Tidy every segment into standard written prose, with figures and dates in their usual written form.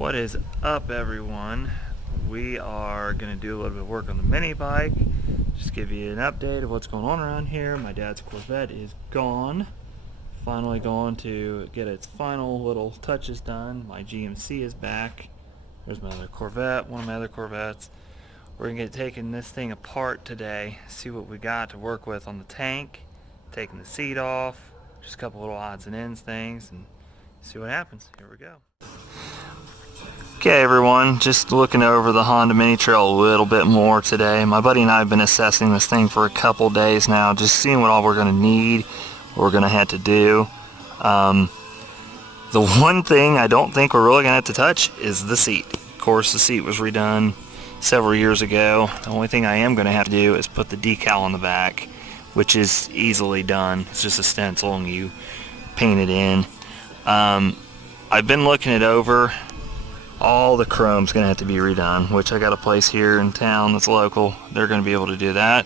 What is up, everyone? We are going to do a little bit of work on the mini bike. Just give you an update of what's going on around here. My dad's Corvette is gone. Finally going to get its final little touches done. My GMC is back. There's my other Corvette, one of my other Corvettes. We're going to get taking this thing apart today, see what we got to work with on the tank, taking the seat off, just a couple little odds and ends things, and see what happens. Here we go. Okay, everyone, just looking over the Honda Mini Trail a little bit more today. My buddy and I have been assessing this thing for a couple days now, just seeing what all we're going to need, what we're going to have to do. The one thing I don't think we're really going to have to touch is the seat. Of course, the seat was redone several years ago. The only thing I am going to have to do is put the decal on the back, which is easily done. It's just a stencil and you paint it in. I've been looking it over. All the chrome's going to have to be redone, which I got a place here in town that's local. They're going to be able to do that.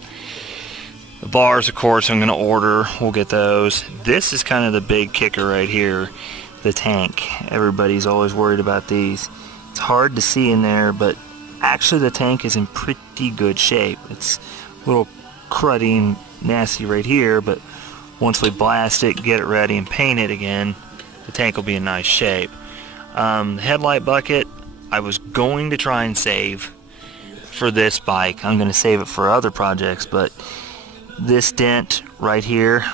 The bars, of course, I'm going to order. We'll get those. This is kind of the big kicker right here, the tank. Everybody's always worried about these. It's hard to see in there, but actually the tank is in pretty good shape. It's a little cruddy and nasty right here, but once we blast it, get it ready, and paint it again, the tank will be in nice shape. The headlight bucket, I was going to try and save for this bike. I'm going to save it for other projects, but this dent right here,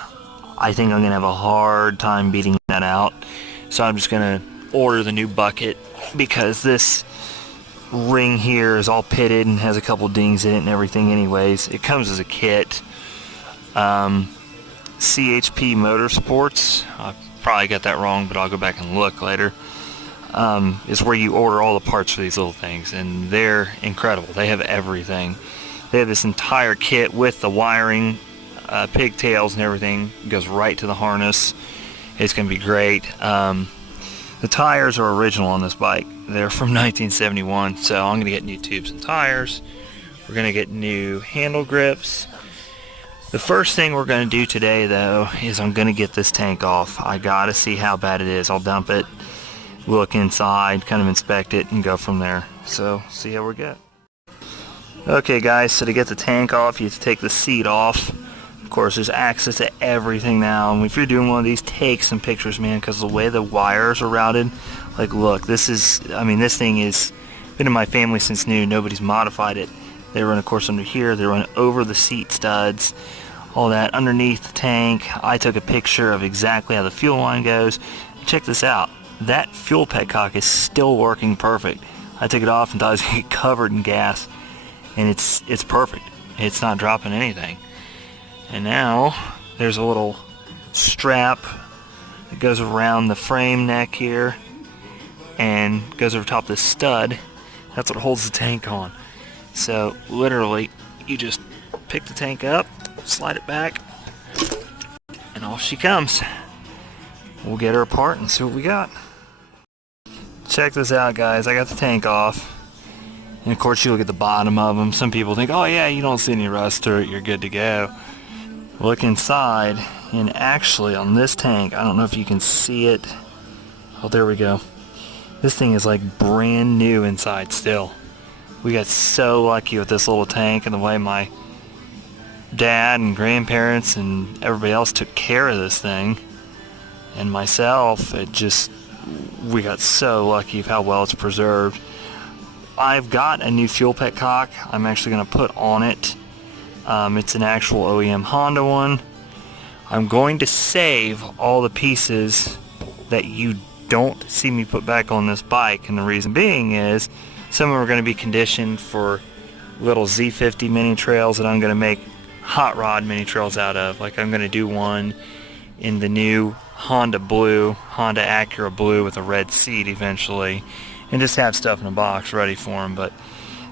I think I'm going to have a hard time beating that out. So I'm just going to order the new bucket because this ring here is all pitted and has a couple dings in it and everything anyways. It comes as a kit. CHP Motorsports, I probably got that wrong, but I'll go back and look later. Is where you order all the parts for these little things, and they're incredible. They have everything. They have this entire kit with the wiring, pigtails and everything. It goes right to the harness. It's going to be great. The tires are original on this bike. They're from 1971, so I'm going to get new tubes and tires. We're going to get new handle grips. The first thing we're going to do today, though, is I'm going to get this tank off. I got to see how bad it is. I'll dump it, look inside, kind of inspect it, and go from there. So, see how we get. Okay, guys, so to get the tank off, you have to take the seat off. Of course, there's access to everything now, and if you're doing one of these, take some pictures, man, because the way the wires are routed, like, look, this thing is been in my family since new. Nobody's modified it. They run, of course, under here. They run over the seat studs, all that underneath the tank. I took a picture of exactly how the fuel line goes. Check this out. That fuel petcock is still working perfect. I took it off and thought it was going to get covered in gas, and it's perfect. It's not dropping anything. And now there's a little strap that goes around the frame neck here and goes over top of the stud. That's what holds the tank on. So literally you just pick the tank up, slide it back, and off she comes. We'll get her apart and see what we got. Check this out, guys. I got the tank off, and of course you look at the bottom of them. Some people think, oh yeah, you don't see any rust or you're good to go. Look inside, and actually on this tank, I don't know if you can see it. Oh, there we go. This thing is like brand new inside still. We got so lucky with this little tank and the way my dad and grandparents and everybody else took care of this thing, and myself. We got so lucky of how well it's preserved. I've got a new fuel petcock I'm actually going to put on it. It's an actual OEM Honda one. I'm going to save all the pieces that you don't see me put back on this bike, and the reason being is some of them are going to be conditioned for little Z50 Mini Trails that I'm going to make hot rod mini trails out of. Like, I'm going to do one in the new Honda Acura blue with a red seat eventually, and just have stuff in a box ready for them. But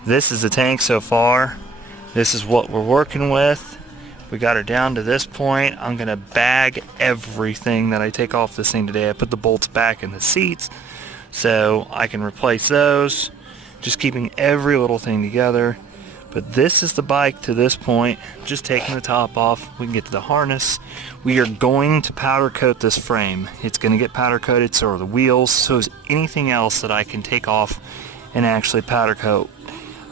this is the tank so far. This is what we're working with. We got her down to this point. I'm going to bag everything that I take off this thing today. I put the bolts back in the seats so I can replace those. Just keeping every little thing together. But this is the bike to this point. Just taking the top off. We can get to the harness. We are going to powder coat this frame. It's going to get powder coated, so are the wheels, so is anything else that I can take off and actually powder coat.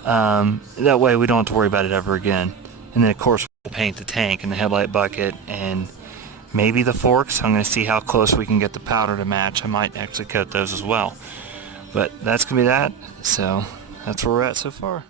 That way we don't have to worry about it ever again. And then of course we'll paint the tank and the headlight bucket and maybe the forks. I'm going to see how close we can get the powder to match. I might actually coat those as well. But that's going to be that. So that's where we're at so far.